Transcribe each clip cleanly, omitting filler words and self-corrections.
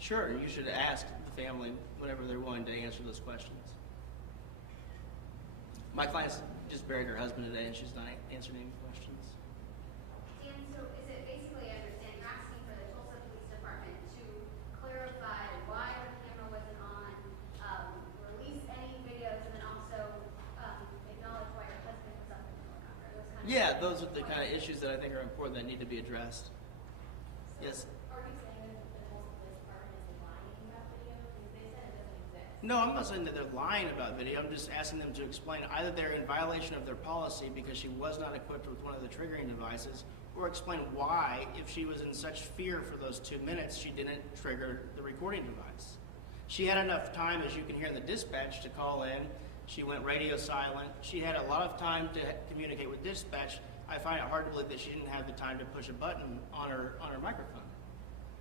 Sure, you should ask the family whenever they're willing to answer those questions. My client's just buried her husband today, and she's not answering any questions. Dan, so is it basically, I understand, you're asking for the Tulsa Police Department to clarify why the camera wasn't on, release any videos, and then also acknowledge why your husband was up in the helicopter? Yeah, those are the kind of issues that I think are important that need to be addressed. So Yes. are you saying that the Tulsa Police Department is lying about video? Because they said it doesn't exist. No, I'm not saying that they're lying about video. I'm just asking them to explain either they're in violation of their policy because she was not equipped with one of the triggering devices, or explain why, if she was in such fear for those 2 minutes, she didn't trigger the recording device. She had enough time, as you can hear in the dispatch, to call in. She went radio silent. She had a lot of time to communicate with dispatch. I find it hard to believe that she didn't have the time to push a button on her microphone.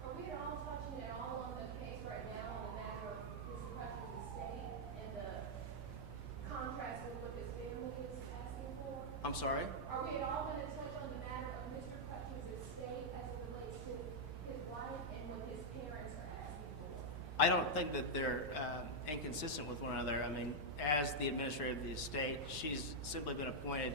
Are we at all touching at all on the case right now on the matter of Mr. Crutcher's estate and the contrast with what his family is asking for? I'm sorry? Are we at all going to touch on the matter of Mr. Crutcher's estate as it relates to his wife and what his parents are asking for? I don't think that they're inconsistent with one another. I mean, as the administrator of the estate, she's simply been appointed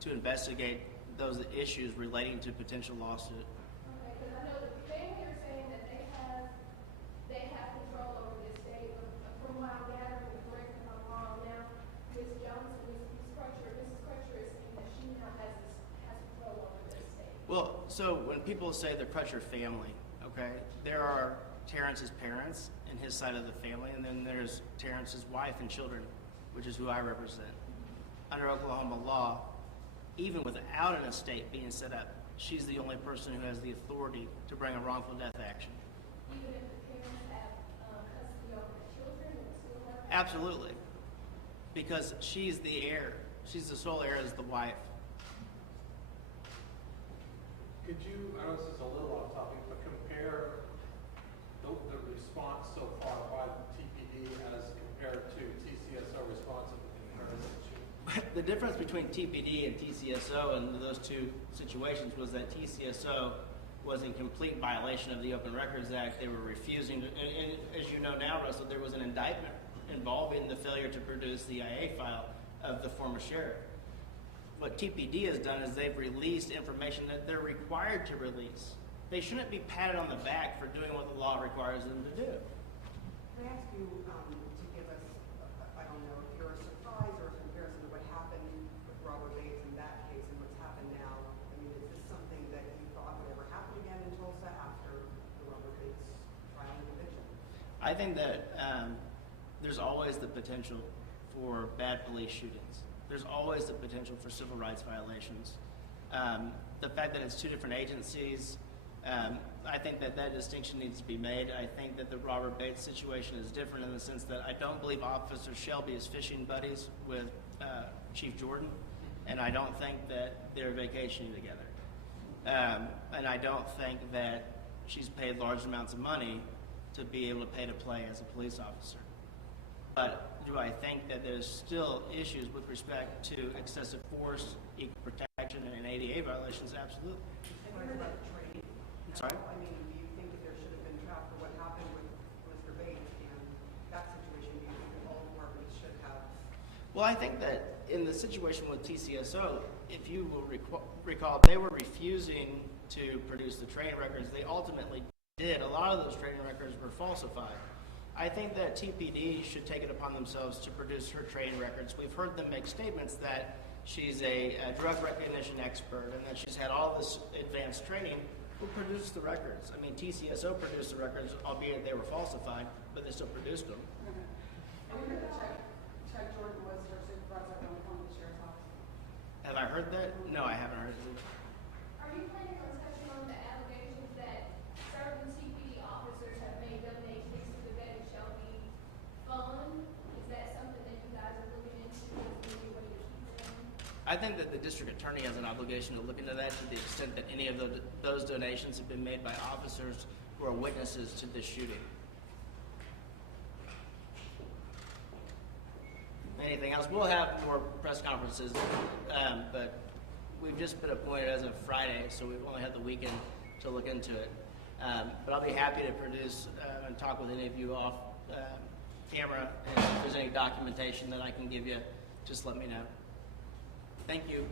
to investigate those issues relating to potential lawsuit. Okay, because I know the family are saying that they have control over the estate. From what I'm gathering, correct me if I'm wrong now, Ms. Jones and Mrs. Crutcher is saying that she now has control over the estate. Well, so when people say the Crutcher family, okay, there are Terrence's parents and his side of the family, and then there's Terrence's wife and children, which is who I represent. Under Oklahoma law, even without an estate being set up, she's the only person who has the authority to bring a wrongful death action. Even if the parents have custody over the children, it still have. Absolutely. Because she's the heir. She's the sole heir as the wife. Could you, I know this is a little off topic, but compare the response so far by TPD as compared to TCSO response in her situation? The difference between TPD and TCSO in those two situations was that TCSO was in complete violation of the Open Records Act. They were refusing to, and as you know now, Russell, there was an indictment involving the failure to produce the IA file of the former sheriff. What TPD has done is they've released information that they're required to release. They shouldn't be patted on the back for doing what the law requires them to do. Can I ask you to give us, I don't know, if you're surprised or a comparison of what happened with Robert Bates in that case and what's happened now? I mean, is this something that you thought would ever happen again in Tulsa after the Robert Bates trial and conviction? I think that there's always the potential for bad police shootings. There's always the potential for civil rights violations. The fact that it's two different agencies, I think that that distinction needs to be made. I think that the Robert Bates situation is different in the sense that I don't believe Officer Shelby is fishing buddies with Chief Jordan, and I don't think that they're vacationing together. And I don't think that she's paid large amounts of money to be able to pay to play as a police officer. But do I think that there's still issues with respect to excessive force, equal protection, and ADA violations? Absolutely. And here's about the training. I'm sorry? I mean, do you think that there should have been trial for what happened with Mr. Bates and that situation? Do you think that all departments should have? Well, I think that in the situation with TCSO, if you will recall, they were refusing to produce the training records. They ultimately did. A lot of those training records were falsified. I think that TPD should take it upon themselves to produce her training records. We've heard them make statements that she's a drug recognition expert and that she's had all this advanced training. Who produced the records? I mean, TCSO produced the records, albeit they were falsified, but they still produced them. And we heard that Chuck Jordan was her supervisor when we come to the sheriff's office. Have I heard that? No, I haven't heard it. Are you planning on touching on the allegations that certain TPD officers have made donations to the Betty Shelby Fund? Is that something that you guys are looking into? Is maybe what you're keeping? I think that the district attorney has an obligation to look into that to the extent that any of those donations have been made by officers who are witnesses to this shooting. Anything else? We'll have more press conferences, but we've just been appointed as of Friday, so we've only had the weekend to look into it. But I'll be happy to produce and talk with any of you off camera. And if there's any documentation that I can give you, just let me know. Thank you.